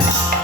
Peace.